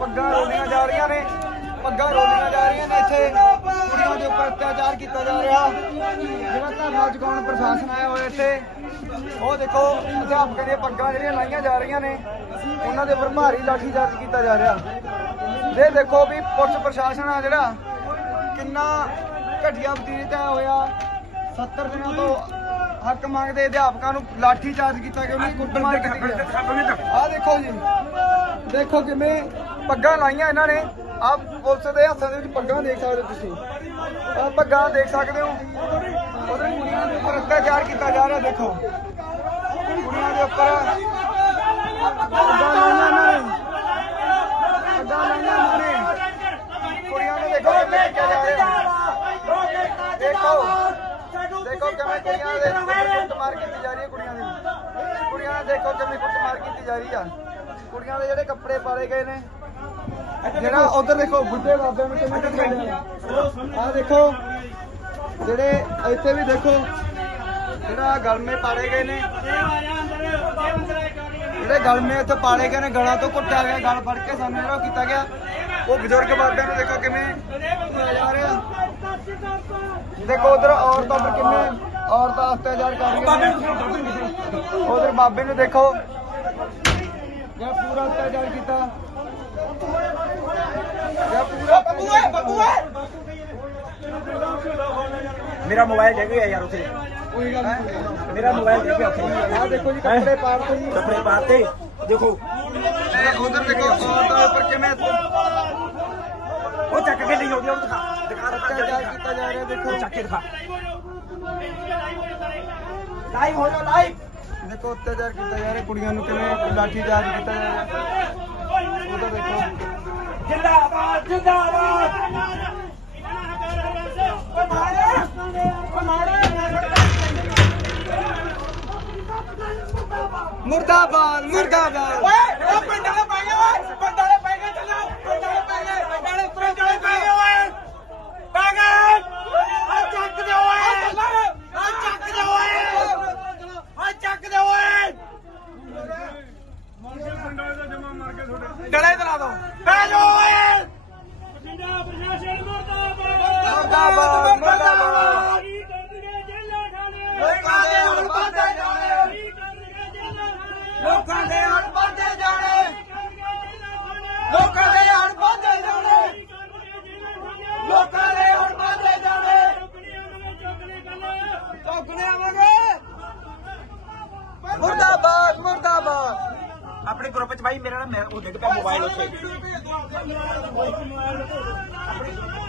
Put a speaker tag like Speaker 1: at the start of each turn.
Speaker 1: ਪੱਗਾਂ ਰੋਲੀਆਂ ਜਾ ਰਹੀਆਂ ਨੇ। ਪੱਗਾਂ ਰੋਲੀਆਂ ਜਾ ਰਹੀਆਂ ਨੇ ਇੱਥੇ। ਕੁੜੀਆਂ ਦੇ ਉੱਪਰ ਅਤਿਆਚਾਰ ਕੀਤਾ ਜਾ ਰਿਹਾ। ਜਿਹੜਾ ਧਰਨਾ ਜਗਾਉਣ ਪ੍ਰਸ਼ਾਸਨ ਆਇਆ ਹੋਇਆ ਇੱਥੇ। ਉਹ ਦੇਖੋ ਅਧਿਆਪਕਾਂ ਦੀਆਂ ਪੱਗਾਂ ਜਿਹੜੀਆਂ ਲਾਈਆਂ ਜਾ ਰਹੀਆਂ ਨੇ ਉਹਨਾਂ ਦੇ ਉੱਪਰ ਭਾਰੀ ਲਾਠੀ ਚਾਰਜ ਕੀਤਾ ਜਾ ਰਿਹਾ। ਇਹ ਦੇਖੋ ਵੀ ਪੁਲਿਸ ਪ੍ਰਸ਼ਾਸਨ ਆ ਜਿਹੜਾ ਕਿੰਨਾ ਘਟੀਆ ਬਤੀਤ ਹੈ ਹੋਇਆ। 70 ਦਿਨਾਂ ਤੋਂ ਹੱਕ ਮੰਗਦੇ ਅਧਿਆਪਕਾਂ ਨੂੰ ਲਾਠੀ ਚਾਰਜ ਕੀਤਾ ਗਿਆ ਉਹਨੂੰ ਕੁੱਟਮਾਰ ਕੀਤੀ ਆ ਦੇਖੋ ਜੀ। ਦੇਖੋ ਕਿਵੇਂ ਪੱਗਾਂ ਲਾਈਆਂ ਇਹਨਾਂ ਨੇ। ਆਪ ਪੁਲਿਸ ਦੇ ਹੱਥਾਂ ਦੇ ਵਿੱਚ ਪੱਗਾਂ ਦੇਖ ਸਕਦੇ ਹੋ ਤੁਸੀਂ। ਆਹ ਪੱਗਾਂ ਦੇਖ ਸਕਦੇ ਹੋ। ਉਹਦੇ ਕੁੜੀਆਂ ਦੇ ਉੱਪਰ ਅਤਿਆਚਾਰ ਕੀਤਾ ਜਾ ਰਿਹਾ, ਦੇਖੋ। ਕੁੜੀਆਂ ਦੇ ਉੱਪਰ ਪੱਗਾਂ ਲਾਈਆਂ ਇਹਨਾਂ ਨੇ। ਪੱਗਾਂ ਲਾਈਆਂ ਇਹਨਾਂ ਨੇ। ਕੁੜੀਆਂ ਨੂੰ ਦੇਖੋ ਕਿਵੇਂ ਜਾ ਰਿਹਾ। ਦੇਖੋ। ਦੇਖੋ ਕਿਵੇਂ ਕੁੜੀਆਂ ਦੇ ਕੁੱਟਮਾਰ ਕੀਤੀ ਜਾ ਰਹੀ ਹੈ ਕੁੜੀਆਂ ਦੀ। ਕੁੜੀਆਂ ਨੇ ਦੇਖੋ ਕਿਵੇਂ ਕੁੱਟਮਾਰ ਕੀਤੀ ਜਾ ਰਹੀ ਆ। ਕੁੜੀਆਂ ਦੇ ਜਿਹੜੇ ਕੱਪੜੇ ਪਾੜੇ ਗਏ ਨੇ।
Speaker 2: ਜਿਹੜਾ
Speaker 1: ਉਧਰ ਦੇਖੋ ਬੁੱਢੇ ਬਾਬੇ ਨੂੰ ਕਿਵੇਂ ਰਿਹਾ ਆ ਦੇਖੋ ਜਿਹੜੇ ਇੱਥੇ ਵੀ ਦੇਖੋ ਜਿਹੜਾ ਗਲਮੇ ਪਾੜੇ ਗਏ ਨੇ। ਜਿਹੜੇ ਗਲਮੇ ਇੱਥੇ ਪਾੜੇ ਗਏ ਨੇ ਗਲਾਂ ਤੋਂ ਕੁੱਟਿਆ ਗਿਆ ਗਲ ਫੜ ਕੇ ਸਾਨੂੰ ਜਿਹੜਾ ਕੀਤਾ ਗਿਆ। ਉਹ ਬਜ਼ੁਰਗ ਬਾਬਿਆਂ ਨੂੰ ਦੇਖੋ ਕਿਵੇਂ ਜਾ ਰਿਹਾ। ਦੇਖੋ ਉਧਰ ਔਰਤਾਂ ਪਰ ਕਿੰਨੇ ਔਰਤਾਂ ਅਤਿਆਚਾਰ ਕਰ ਰਹੀਆਂ ਉਧਰ ਬਾਬੇ ਨੂੰ ਦੇਖੋ। ਜਿਹੜਾ ਪੂਰਾ ਅਤਿਆਚਾਰ ਕੀਤਾ। ਬੱਬੂ ਹੈ ਬੱਬੂ ਹੈ
Speaker 2: ਮੇਰਾ ਮੋਬਾਈਲ ਡਿੱਗ ਗਿਆ ਯਾਰ ਉੱਥੇ।
Speaker 1: ਕੋਈ ਗੱਲ ਨਹੀਂ।
Speaker 2: ਮੇਰਾ ਮੋਬਾਈਲ ਡਿੱਗ ਗਿਆ ਉੱਥੇ। ਆਹ ਦੇਖੋ ਜੀ ਕੱਪੜੇ
Speaker 1: ਪਾੜਦੇ ਜੀ। ਕੱਪੜੇ
Speaker 2: ਪਾਤੇ ਦੇਖੋ।
Speaker 1: ਉਧਰ ਦੇਖੋ ਔਰਤਾਂ ਉੱਪਰ ਕਿਵੇਂ
Speaker 2: ਉਹ ਚੱਕ ਕੇ ਲਈ ਆਉਂਦੀ ਆ, ਉਹ ਦਿਖਾ। ਦਿਖਾ ਦਿਖਾ
Speaker 1: ਕੀਤਾ ਜਾ ਰਿਹਾ ਦੇਖੋ। ਚੱਕ
Speaker 2: ਕੇ ਦਿਖਾ। ਲਾਈਵ ਹੋ ਜਾ ਲਾਈਵ
Speaker 1: ਦੇਖੋ ਅਤਿਆਚਾਰ ਕੀਤਾ ਜਾ ਰਿਹਾ ਕੁੜੀਆਂ ਨੂੰ ਕਿਵੇਂ ਲਾਠੀ ਚਾਰਜ ਕੀਤਾ ਜਾ ਰਿਹਾ ਉਹਦਾ ਦੇਖੋ
Speaker 2: ਜਿੰਦਾਬਾਦ ਜਿੰਦਾਬਾਦ
Speaker 1: ਮੁਰਦਾਬਾਦ ਮੁਰਦਾਬਾਦ। ਓਏ
Speaker 2: ਉਹ ਪਿੰਡ ਵਾਲੇ ਪੈ ਗਏ ਓਏ। ਪਿੰਡ ਵਾਲੇ ਪੈ ਗਏ ਚੱਲੋ। ਪਿੰਡ ਵਾਲੇ ਪੈ ਗਏ। ਪਿੰਡ ਵਾਲੇ ਪਿੰਡ ਵਾਲੇ ਪੈ ਗਏ ਓਏ। ਪੈ ਗਏ। ਆ ਚੱਕ ਦੇ ਓਏ। ਆ ਚੱਕ ਦੇ ਓਏ। ਆ ਚੱਕ ਦੇ ਓਏ।
Speaker 1: ਡਲੇ ਦਲਾ ਦੋ
Speaker 2: ਬਹਿ ਜਾ ਓਏ ਬਠਿੰਡਾ ਪ੍ਰਸ਼ਾਸਨ ਮੁਰਦਾਬਾਦ ਮੁਰਦਾਬਾਦ ਮੁਰਦਾਬਾਦ ਲੋਕਾਂ ਦੇ ਹੱਲ ਬੰਦੇ ਜਾਣੇ। ਲੋਕਾਂ ਦੇ ਹੱਲ ਬੰਦੇ
Speaker 1: ਜਾਣੇ।
Speaker 2: ਲੋਕਾਂ ਦੇ ਹੱਲ ਬੰਦੇ ਜਾਣੇ। ਲੋਕਾਂ ਦੇ ਹੱਲ ਬੰਦੇ ਜਾਣੇ।
Speaker 1: ਚੁੱਕਣੇ ਆਵਾਂਗੇ ਮੁਰਦਾਬਾਦ ਮੁਰਦਾਬਾਦ।
Speaker 2: ਆਪਣੇ ਗਰੁੱਪ ਚ ਬਾਈ ਮੇਰਾ ਨਾ ਮੈਂ ਉਹ ਡਿੱਗ ਪਿਆ ਮੋਬਾਈਲ ਉੱਥੇ